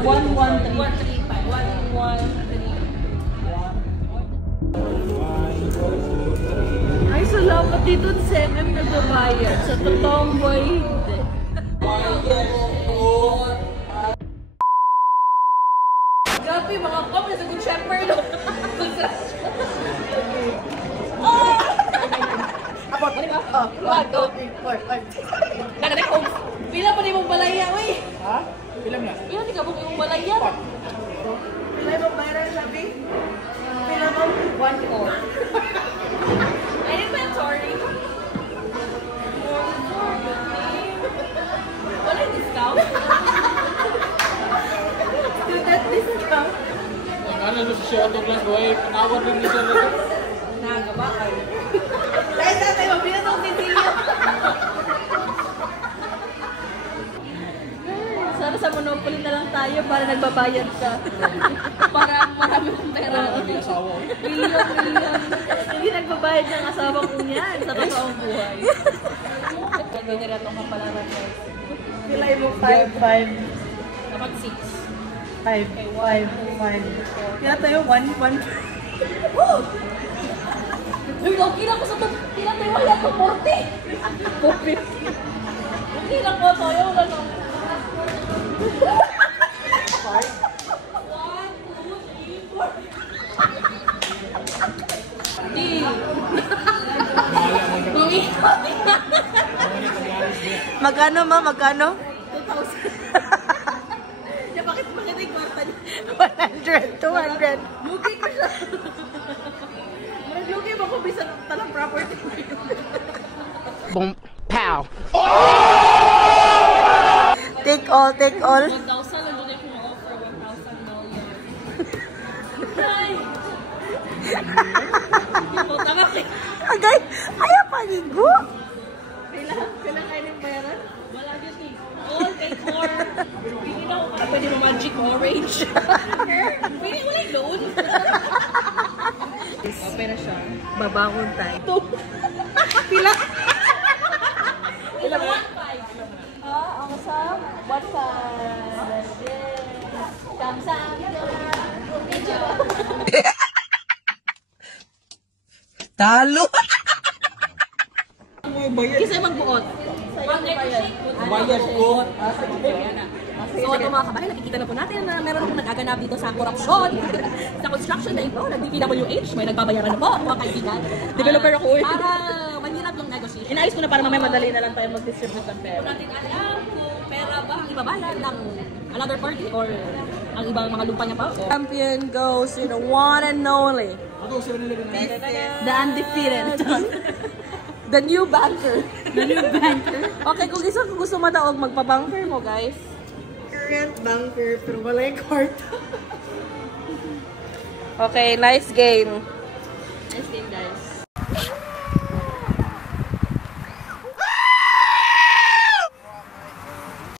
113. 113. Ay, salamat dito sa MM nagbabayad. Sa totoong boy, hindi. Grabe, mga pop, nasa good shepherd. Abot! Oh, 1, 2, 3, 4, 5. Nagadak ko. Pila pa rin mong balaya, wey. Ha? Bilang na? Pila di ka mong balaya. Pila mong bayaran, sabi? Pila mong 1-4. Ay, inventory. Wala yung discount? Student discount? Ano na si Shoto Glass Boy? Panawad din niya siya. Nagaba ay. Dahil tatay, mabila itong titilyo. Sana sa Monopoly na lang tayo para nagbabayad ka. Para marami kong pera. Milyon. Hindi nagbabayad ng asawa ko niyan sa totoong buhay. Gagawin nila itong kapalaran guys. Pilay mo 5, 5. Dapat 6. 5, 5. Kaya tayo 1, 1. Uy, okay lang ko sa ito. Kailan tayo wala ko 40. 40. Okay lang ko tayo. Wala ko. 1, 2, 3, 4. Magkano ma? Magkano? 2,000. Ya, bakit maganda yung kwarta niya? 100, 200. Lugi ko siya. Lugi mo kung bisa talang property. Boom, pow. Take all, take all. 1,000 lang doon ako ma-offer. 1,000 million. Ay! Hindi mo tanga eh. Agay, ayaw paligo. Kailan kayo ng bayaran? Wala yun eh. All take more. Pili na ako. Pwede mo magic orange. Pili mo lang loan. Okay na siya. Babangon tayo. Ito. Pila? Pila mo? Ang sa 1,500. Kamsahamnida. Talo! Kisa magbuot. Bayad ko. So ito mga kabahay, nakikita na po natin na meron pong nagaganap dito sa korupsyon, sa construction na ito, nag-DPWH, may nagbabayaran na po, mga kaibigan. Developer ako eh. Para mahirap yung negotiation. Inayos ko na para mamaya madali na lang tayo mag-distribute ng pera. Natin alam kung pera ba ang ibabayad ng another party or ang ibang mga lupa niya pa. Champion goes to the one and only. The undefeated. The new banker. The new banker. Okay, kung gusto mo daw magpa-banker mo, guys. Current banker, pero wala yung kwarta. Okay, nice game. Nice game, guys.